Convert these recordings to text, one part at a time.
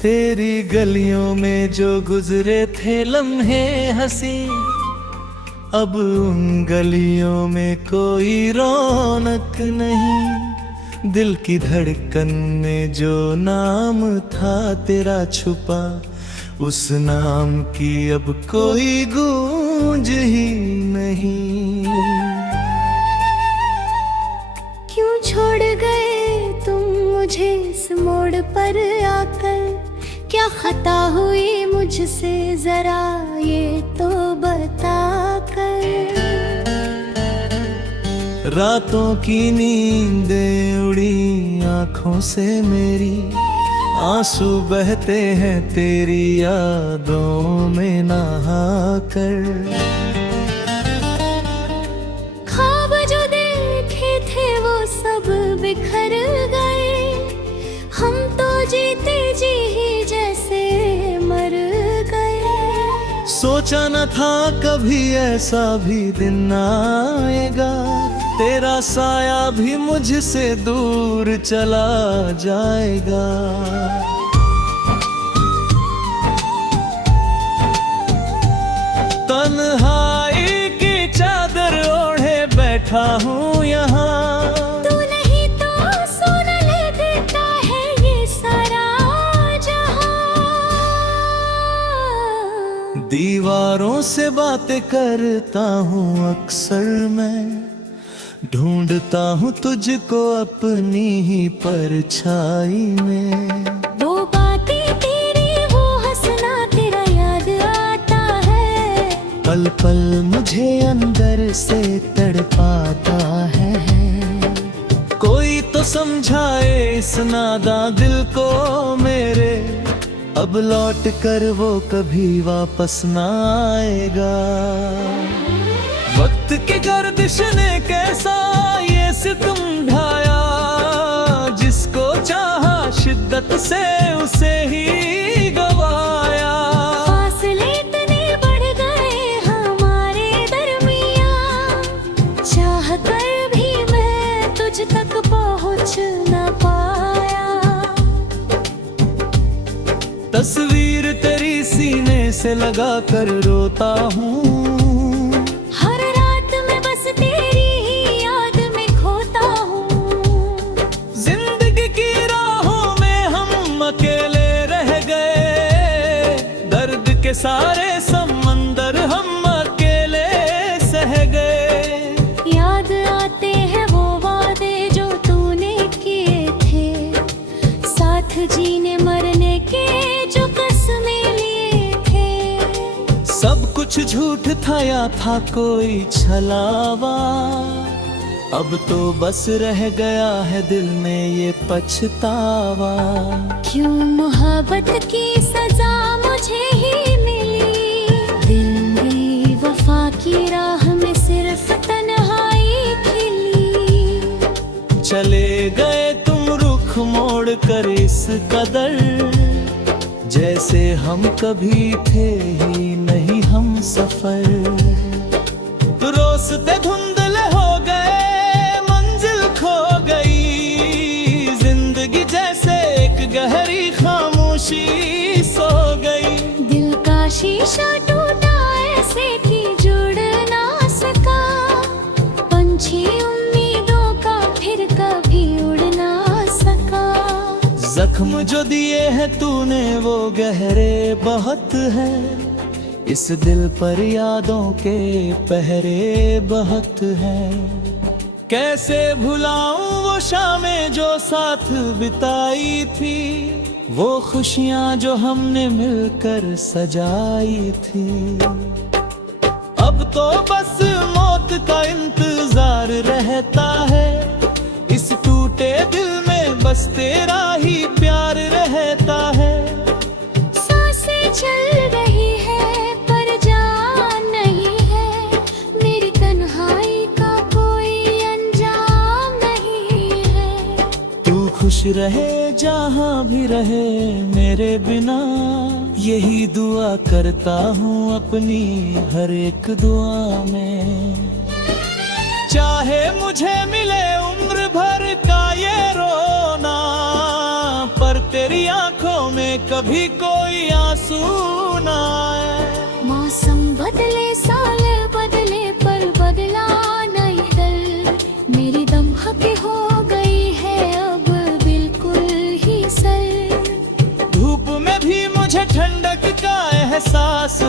तेरी गलियों में जो गुजरे थे लम्हे हंसी, अब उन गलियों में कोई रौनक नहीं। दिल की धड़कन में जो नाम था तेरा छुपा, उस नाम की अब कोई गूंज ही नहीं। क्यों छोड़ गए तुम मुझे इस मोड़ पर आकर, क्या खता हुई मुझसे जरा ये तो बता कर। रातों की नींदें उड़ी आंखों से मेरी, आंसू बहते हैं तेरी यादों में नहाकर। ख्वाब जो देखे थे वो सब बिखर गए, हम तो जीते जी ही जैसे मर गए। सोचा न था कभी ऐसा भी दिन आएगा, तेरा साया भी मुझसे दूर चला जाएगा। तन्हाई की चादर ओढ़े बैठा हूँ यहाँ, तू नहीं तो सुन ले देता है ये सारा जहां। दीवारों से बातें करता हूँ अक्सर मैं, ढूंढता हूँ तुझको अपनी ही परछाई में। वो बातें तेरी वो हंसना तेरा याद आता है, पल पल मुझे अंदर से तड़पाता है। कोई तो समझाए इस नादा दिल को मेरे, अब लौट कर वो कभी वापस ना आएगा। वक्त की गर्दिश ने कैसा ये सितम ढाया, जिसको चाहा शिद्दत से उसे ही गवाया। फासले इतने बढ़ गए हमारे दरमियां, चाह कर भी मैं तुझ तक पहुंच न पाया। तस्वीर तेरी सीने से लगा कर रोता हूँ, के सारे समंदर हम अकेले सह गए। याद आते हैं वो वादे जो तूने किए थे, साथ जीने मरने के जो कसमें लिए थे। सब कुछ झूठ था या था कोई छलावा, अब तो बस रह गया है दिल में ये पछतावा। क्यों मोहब्बत की सजा मुझे ही मिली, दिल में वफा की राह में सिर्फ तन्हाई खिली। चले गए तुम रुख मोड़ कर इस कदर, जैसे हम कभी थे ही नहीं हम सफर। रोस्ते धुंधले हो गए, मंजिल खो गई, जिंदगी जैसे एक गहरी खामोशी सो गई। दिल का शीशा टूटा ऐसे कि जुड़ ना सका, पंछी उम्मीदों का फिर कभी उड़ ना सका। जख्म जो दिए हैं तूने वो गहरे बहुत है, इस दिल पर यादों के पहरे बहुत हैं। कैसे भुलाऊं वो शामें जो साथ बिताई थी, वो खुशियां जो हमने मिलकर सजाई थी। अब तो बस मौत का इंतजार रहता है, इस टूटे दिल में बस तेरा ही प्यार रहता है। सांसें चल रही है पर जान नहीं है, मेरी तन्हाई का कोई अंजाम नहीं है। तू खुश रहे जहाँ भी रहे मेरे बिना, यही दुआ करता हूँ अपनी हर एक दुआ में। चाहे मुझे मिले उम्र भर का ये रोना, पर तेरी आंखों में कभी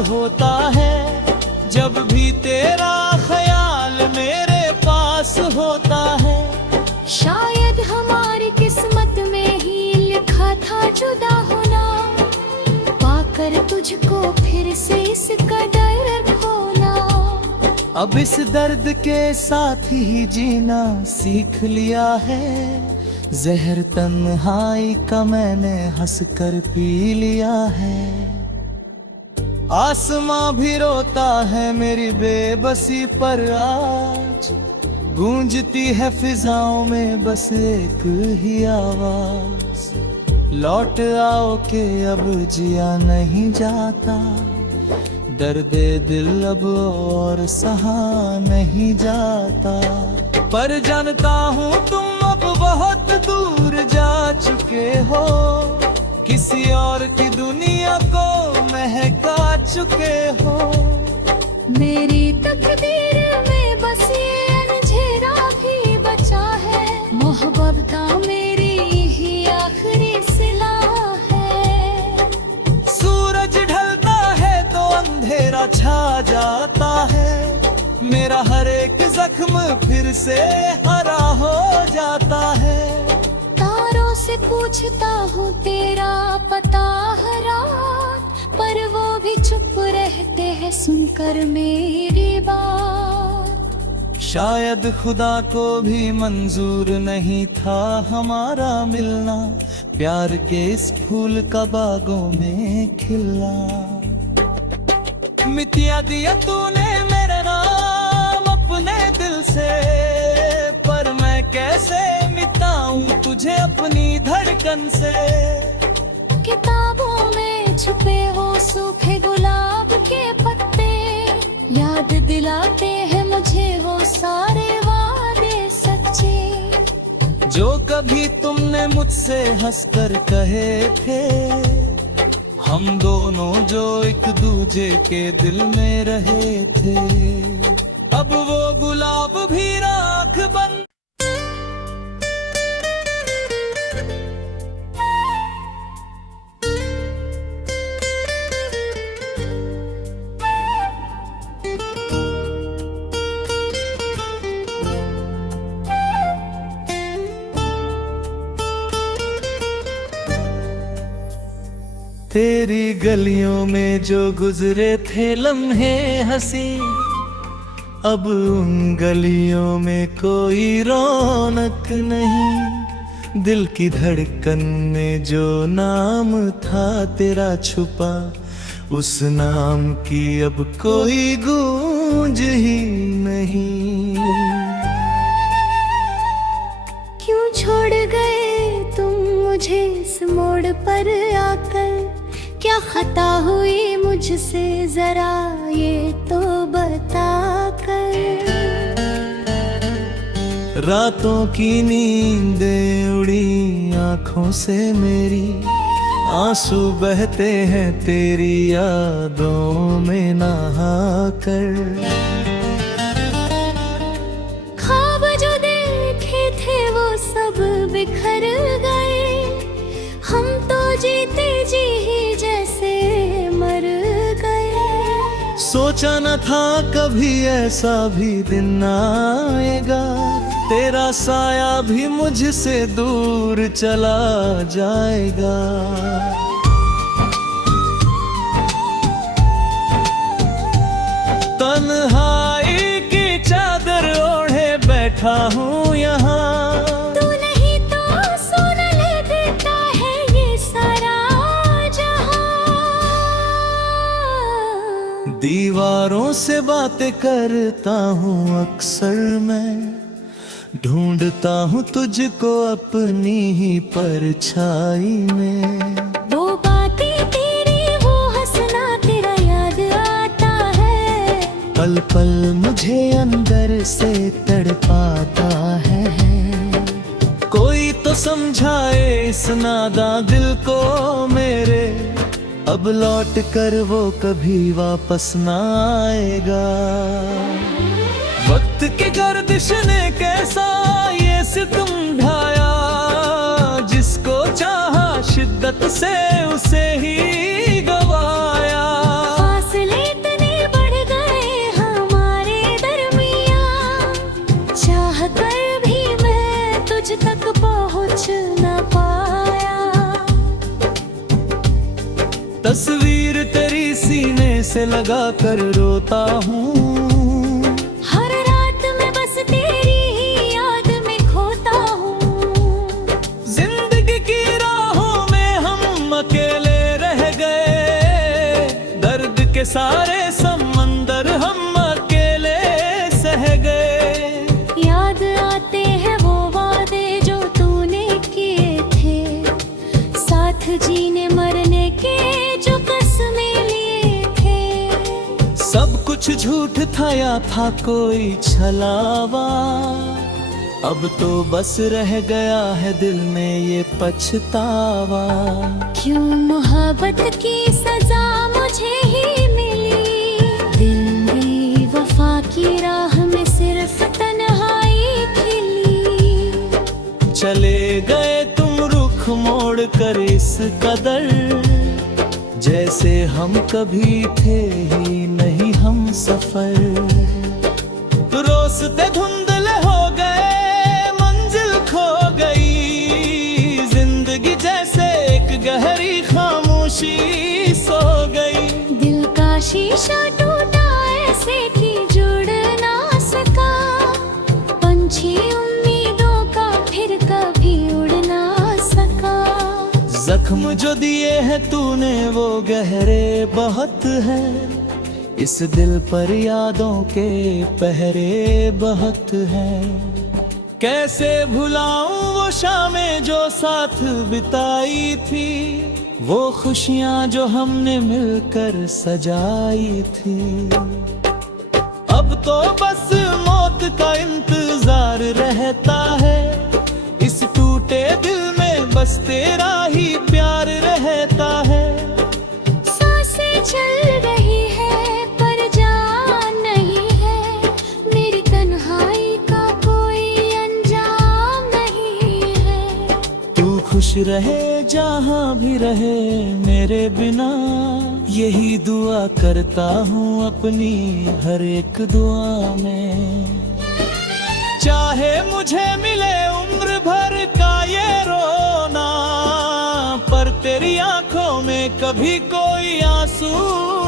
होता है जब भी तेरा ख्याल मेरे पास होता है। शायद हमारी किस्मत में ही लिखा था जुदा होना, पाकर तुझको फिर से इसका डर खोना। अब इस दर्द के साथ ही जीना सीख लिया है, जहर तन्हाई का मैंने हंसकर पी लिया है। आसमां भी रोता है मेरी बेबसी पर आज, गूंजती है फिजाओं में बस एक ही आवाज, लौट आओ के अब जिया नहीं जाता, दर्दे दिल अब और सहा नहीं जाता। पर जानता हूँ तुम अब बहुत दूर जा चुके हो, किसी और की दुनिया को महका चुके हो। मेरी तकदीर में बस ये अंधेरा भी बचा है, मोहब्बत का मेरी ही आखिरी सिला है। सूरज ढलता है तो अंधेरा छा जाता है, मेरा हर एक जख्म फिर से हरा हो जाता है। तारों से पूछता हूँ तेरा पता हर रात, पर वो भी चुप रहते हैं सुनकर मेरी बात। शायद खुदा को भी मंजूर नहीं था हमारा मिलना, प्यार के इस फूल का बागों में खिलना। मिटिया दिया तूने मेरा नाम अपने दिल से, पर मैं कैसे मिटाऊं तुझे अपनी धड़कन से। किताबों में छुपे वो सूखे गुलाब के पत्ते, याद दिलाते हैं मुझे वो सारे वादे सच्चे, जो कभी तुमने मुझसे हंसकर कहे थे। हम दोनों जो एक दूजे के दिल में रहे थे, अब वो गुलाब भी राख बन। तेरी गलियों में जो गुजरे थे लम्हे हंसी, अब उन गलियों में कोई रौनक नहीं। दिल की धड़कन में जो नाम था तेरा छुपा, उस नाम की अब कोई गूंज ही नहीं। क्यों छोड़ गए तुम मुझे इस मोड़ पर आकर, क्या खता हुई मुझसे जरा ये तो बता कर। रातों की नींदें उड़ी आंखों से मेरी, आंसू बहते हैं तेरी यादों में नहा कर। ख्वाब जो देखे थे वो सब बिखर गए, हम तो जीते जी ही जैसे मर गए। सोचा न था कभी ऐसा भी दिन आएगा, तेरा साया भी मुझसे दूर चला जाएगा। तन्हाई की चादर ओढ़े बैठा हूँ यहाँ, तू नहीं तो सुन ले देता है ये सारा जहां। दीवारों से बातें करता हूँ अक्सर मैं, ढूंढता हूँ तुझको अपनी ही परछाई में। वो बातें तेरी वो हंसना तेरा याद आता है, पल पल मुझे अंदर से तड़पाता है। कोई तो समझाए इस नादा दिल को मेरे, अब लौट कर वो कभी वापस ना आएगा। वक्त की गर्दिश ने कैसा ये सितम ढाया, जिसको चाहा शिद्दत से उसे ही गवाया। फासले तुझ तक पहुँच न पाया। तस्वीर तेरी सीने से लगा कर रोता हूँ, हर रात में बस तेरी ही याद में खोता हूँ। जिंदगी की राहों में हम अकेले रह गए, दर्द के सारे समंदर हम अकेले सह गए। याद आते हैं वो वादे जो तूने किए थे, साथ जीने मरने के जो कसमें लिए थे। सब कुछ झूठ था या था कोई छलावा, अब तो बस रह गया है दिल में ये पछतावा। क्यों मोहब्बत की सजा मुझे ही मिली, दिल में वफा की राह में सिर्फ तन्हाई खिली। चले गए तुम रुख मोड़ कर इस कदर, जैसे हम कभी थे ही नहीं हम सफर। रोस्ते धुंधले हो गए, मंजिल खो गई, जिंदगी जैसे एक गहरी खामोशी सो गई। दिल का शीशा टूटा ऐसे कि जुड़ ना सका, पंछी उम्मीदों का फिर कभी उड़ ना सका। जख्म जो दिए हैं तूने वो गहरे बहुत है, इस दिल पर यादों के पहरे बहुत हैं। कैसे भुलाऊं वो शामें जो साथ बिताई थी, वो खुशियां जो हमने मिलकर सजाई थी। अब तो बस मौत का इंतजार रहता है, इस टूटे दिल में बस तेरा ही प्यार रहता है। सांसें चल रही है पर जान नहीं है, मेरी तन्हाई का कोई अंजाम नहीं है। तू खुश रहे जहाँ भी रहे मेरे बिना, यही दुआ करता हूँ अपनी हर एक दुआ में। चाहे मुझे मिले उम्र भर का ये रोना, पर तेरी आंखों में कभी कोई आंसू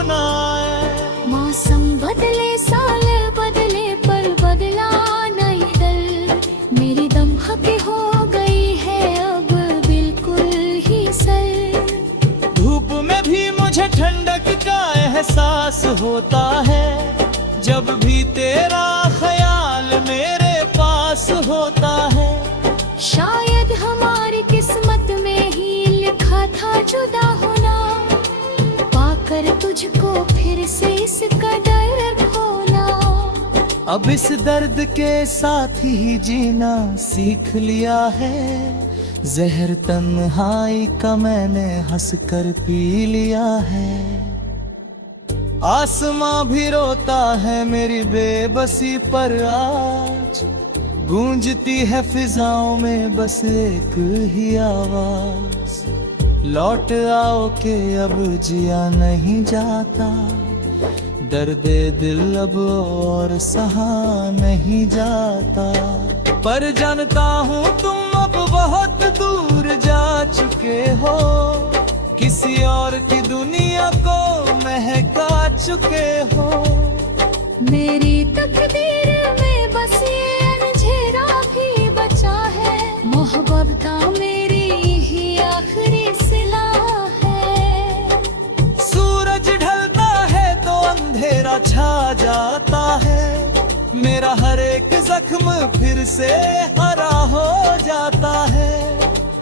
ना आए। मौसम बदले साल बदले पर बदला नहीं दल, मेरी दमहक हो गई है अब बिल्कुल ही सर। धूप में भी मुझे ठंडक का एहसास होता है, जब भी तेरा ख्याल मेरे पास होता है। शायद हमारी किस्मत में ही लिखा था जुदा होना, पाकर तुझको फिर से इस कदर खोना। अब इस दर्द के साथ ही जीना सीख लिया है, जहर तन्हाई का मैंने हंस कर पी लिया है। आसमां भी रोता है मेरी बेबसी पर आज, गूंजती है फिजाओं में बस एक ही आवाज। लौट आओ के अब जिया नहीं जाता, दर्दे दिल अब और सहा नहीं जाता। पर जानता हूँ तुम अब बहुत दूर जा चुके हो, किसी और की दुनिया को महका चुके हो। मेरी तकदीर में बस ये अंधेरा भी बचा है, मोहब्बत का मेरी ही आखिरी सिला है। सूरज ढलता है तो अंधेरा छा जाता है, मेरा हर एक जख्म फिर से हरा हो जाता है।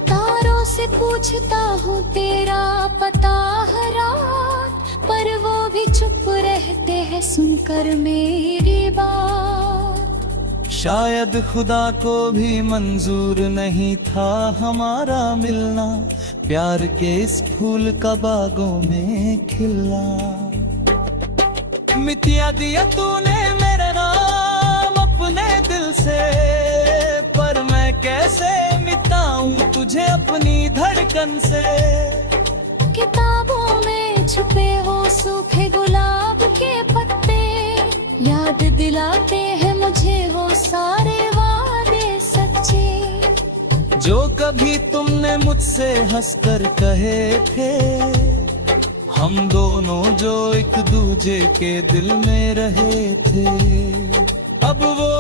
तारों से पूछता हूँ तेरा पता हर रात, पर वो भी चुप रहते हैं सुनकर मेरी बात। शायद खुदा को भी मंजूर नहीं था हमारा मिलना, प्यार के इस फूल का बागों में खिलना। मिटिया दिया तूने मेरा नाम अपने दिल से, पर मैं कैसे मिटाऊं तुझे अपनी धड़कन से। किताबों में छुपे वो सूखे गुलाब के पत्ते, याद दिलाते हैं मुझे वो सारे वादे सच्चे। जो कभी तुमने मुझसे हंसकर कहे थे, हम दोनों जो एक दूजे के दिल में रहे थे, अब वो